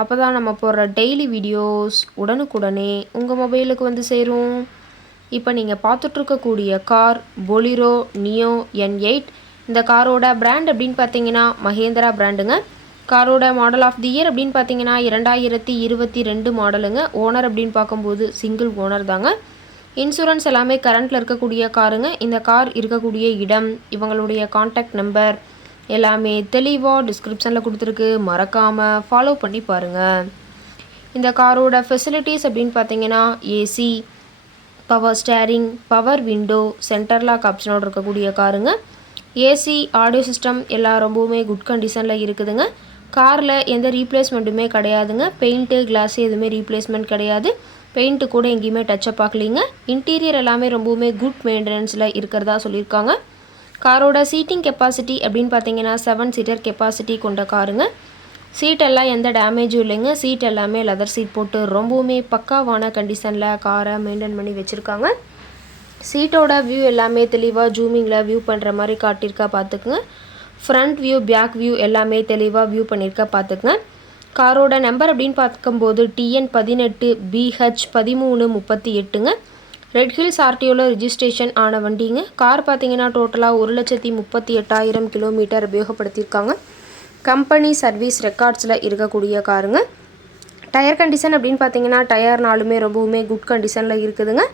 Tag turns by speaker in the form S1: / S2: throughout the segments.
S1: அப்போ தான் நம்ம போடுற டெய்லி வீடியோஸ் உடனுக்குடனே உங்கள் மொபைலுக்கு வந்து சேரும். இப்போ நீங்கள் பார்த்துட்ருக்கக்கூடிய car Bolero Neo N eight இந்த காரோட பிராண்ட் அப்படின்னு பார்த்தீங்கன்னா மஹேந்திரா பிராண்டுங்க காரோட மாடல் ஆஃப் தி இயர் அப்படின்னு பார்த்தீங்கன்னா இரண்டாயிரத்தி இருபத்தி ரெண்டு மாடலுங்க ஓனர் அப்படின்னு பார்க்கும்போது சிங்கிள் ஓனர் தாங்க. இன்சூரன்ஸ் எல்லாமே கரண்ட்டில் இருக்கக்கூடிய காருங்க. இந்த கார் இருக்கக்கூடிய இடம் இவங்களுடைய காண்டாக்ட் நம்பர் எல்லாமே தெளிவாக டிஸ்கிரிப்ஷனில் கொடுத்துருக்கு. மறக்காமல் ஃபாலோ பண்ணி பாருங்கள் இந்த காரோட ஃபெசிலிட்டிஸ் அப்படின்னு பார்த்தீங்கன்னா AC power steering power window centre lock ஆப்ஷனோடு இருக்கக்கூடிய காருங்க. ஏசி ஆடியோ சிஸ்டம் எல்லாம் ரொம்பவுமே குட் கண்டிஷனில் இருக்குதுங்க. காரில் எந்த ரீப்ளேஸ்மெண்ட்டுமே கிடையாதுங்க. பெயிண்ட்டு கிளாஸ் எதுவுமே ரீப்ளேஸ்மெண்ட் கிடையாது. பெயிண்ட்டு கூட எங்கேயுமே டச்சப் ஆகலிங்க. இன்டீரியர் எல்லாமே ரொம்பவுமே குட் மெயின்டெனன்ஸில் இருக்கிறதா சொல்லியிருக்காங்க. காரோட சீட்டிங் கெப்பாசிட்டி அப்படின்னு பார்த்தீங்கன்னா செவன் சீட்டர் கெப்பாசிட்டி கொண்ட காருங்க. சீட் எல்லாம் எந்த டேமேஜும் இல்லைங்க. சீட் எல்லாமே லெதர் சீட் போட்டு ரொம்பவுமே பக்காவான கண்டிஷனில் காரை மெயின்டைன் பண்ணி வச்சுருக்காங்க. சீட்டோட வியூ எல்லாமே தெளிவாக ஜூமிங்கில் வியூ பண்ணுற மாதிரி காட்டியிருக்கா பார்த்துக்குங்க. ஃப்ரண்ட் வியூ பேக் வியூ எல்லாமே தெளிவாக வியூ பண்ணியிருக்கா பார்த்துக்குங்க. காரோட நம்பர் அப்படின்னு பார்க்கும்போது டிஎன் பதினெட்டு பிஹெச் பதிமூணு முப்பத்தி எட்டுங்க. ரெட் ஹில்ஸ் ஆர்டிஓவில் ரிஜிஸ்ட்ரேஷன் ஆன வண்டிங்க. கார் பார்த்தீங்கன்னா டோட்டலாக ஒரு லட்சத்தி முப்பத்தி எட்டாயிரம் கிலோமீட்டர் உபயோகப்படுத்தியிருக்காங்க. கம்பெனி சர்வீஸ் ரெக்கார்ட்ஸில் இருக்கக்கூடிய காருங்க. டயர் கண்டிஷன் அப்படின்னு பார்த்தீங்கன்னா டயர் நாலுமே ரொம்பவுமே குட் கண்டிஷனில் இருக்குதுங்க.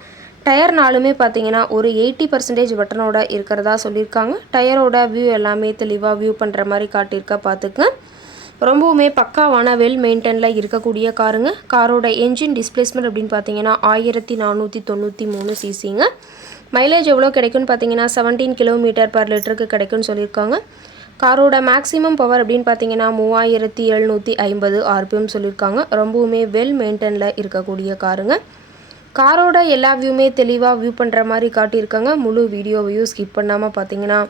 S1: டயர் நாலுமே பார்த்தீங்கன்னா ஒரு எயிட்டி பர்சன்டேஜ் பட்டனோட இருக்கிறதா சொல்லியிருக்காங்க. டயரோட வியூ எல்லாமே தெளிவாக வியூ பண்ணுற மாதிரி காட்டியிருக்கா பார்த்துக்குங்க ரொம்பவுமே பக்காவான வெல் மெயின்டெனில் இருக்கக்கூடிய காருங்க. காரோட என்ஜின் டிஸ்பிளேஸ்மெண்ட் அப்படின்னு பார்த்தீங்கன்னா ஆயிரத்தி நானூற்றி தொண்ணூற்றி மூணு சிசிங்க மைலேஜ் எவ்வளோ கிடைக்குன்னு பார்த்தீங்கன்னா செவன்டீன் கிலோமீட்டர் பர் லிட்டருக்கு கிடைக்குன்னு சொல்லியிருக்காங்க. காரோட மேக்ஸிமம் பவர் அப்படின்னு பார்த்தீங்கன்னா மூவாயிரத்தி எழுநூற்றி ஐம்பது ஆர்பிஎம் சொல்லியிருக்காங்க. ரொம்பவுமே வெல் மெயின்டெனில் இருக்கக்கூடிய காருங்க. காரோட எல்லா வியூமே தெளிவாக வியூ பண்ணுற மாதிரி காட்டியிருக்காங்க. முழு வீடியோவையும் ஸ்கிப் பண்ணாமல் பார்த்தீங்கன்னா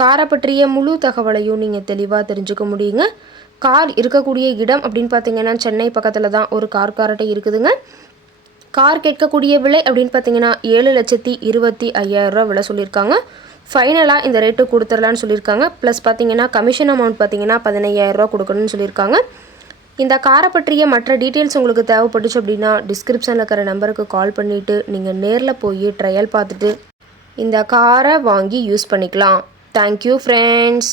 S1: காரை பற்றிய முழு தகவலையும் நீங்கள் தெளிவாக தெரிஞ்சுக்க முடியுங்க. கார் இருக்கக்கூடிய இடம் அப்படின்னு பார்த்தீங்கன்னா சென்னை பக்கத்தில் தான் ஒரு கார் காரட்டை இருக்குதுங்க. கார் கேட்கக்கூடிய விலை அப்படின்னு பார்த்தீங்கன்னா ஏழு லட்சத்தி இருபத்தி ஐயாயிரரூவா விலை சொல்லியிருக்காங்க. ஃபைனலாக இந்த ரேட்டு கொடுத்துடலான்னு சொல்லியிருக்காங்க. ப்ளஸ் பார்த்தீங்கன்னா கமிஷன் அமௌண்ட் பார்த்தீங்கன்னா பதினையாயிரரூவா கொடுக்கணும்னு சொல்லியிருக்காங்க. இந்த காரை பற்றிய மற்ற டீட்டெயில்ஸ் உங்களுக்கு தேவைப்பட்டுச்சு அப்படின்னா டிஸ்கிரிப்ஷனில் இருக்கிற நம்பருக்கு கால் பண்ணிவிட்டு நீங்கள் நேரில் போய் ட்ரையல் பார்த்துட்டு இந்த காரை வாங்கி யூஸ் பண்ணிக்கலாம். Thank you friends